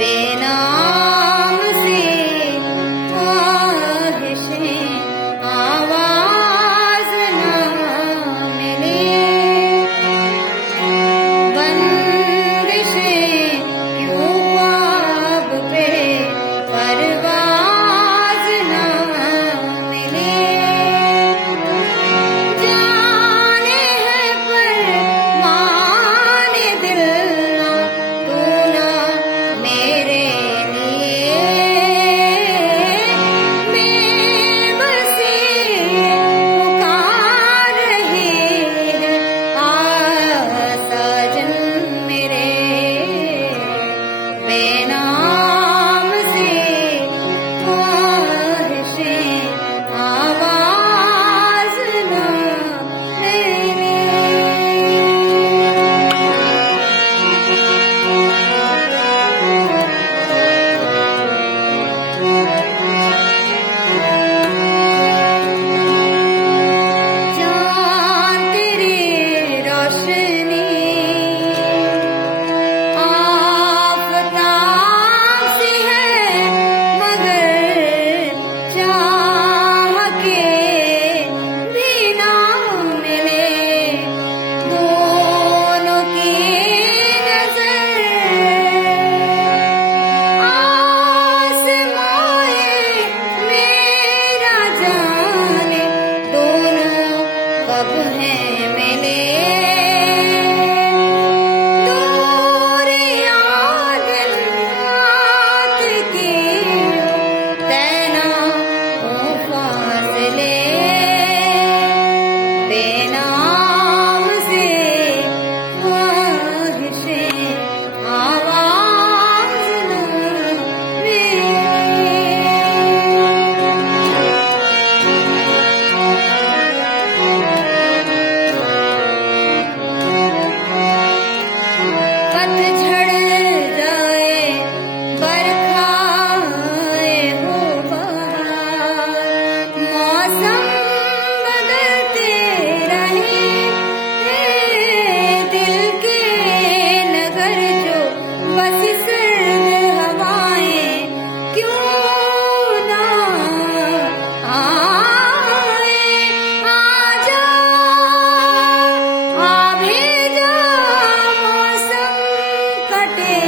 बेनाम से ख्वाहिशें आवाज ना मिले, बंदिशें क्यों ख्वाब पे परवाज ना मिले। जाने है पर माने दिल ना तू ना मेरे लिए, बेबसी पुकार रही है आ साजन मेरे, बेनाम से ख्वाहिशें आवाज ना मिले। चाँद तेरी रोशनी आफ़ताब सी है, मगर चाह के भी ना मिले। दोनों की नज़र आसमाए मेरा जाने, दोनों कब हैं मिले। दूरियां दिन रात की तैना हो फासले, बेनाम से ख्वाहिशें आवाज ना मिले। पतझड़ जाए बरखा आए हो बहार, मौसम बदलते रहे दिल के नगर जो बस सर्द हवाएं क्यों ना आए। आजा आ भेजा मौसम कटे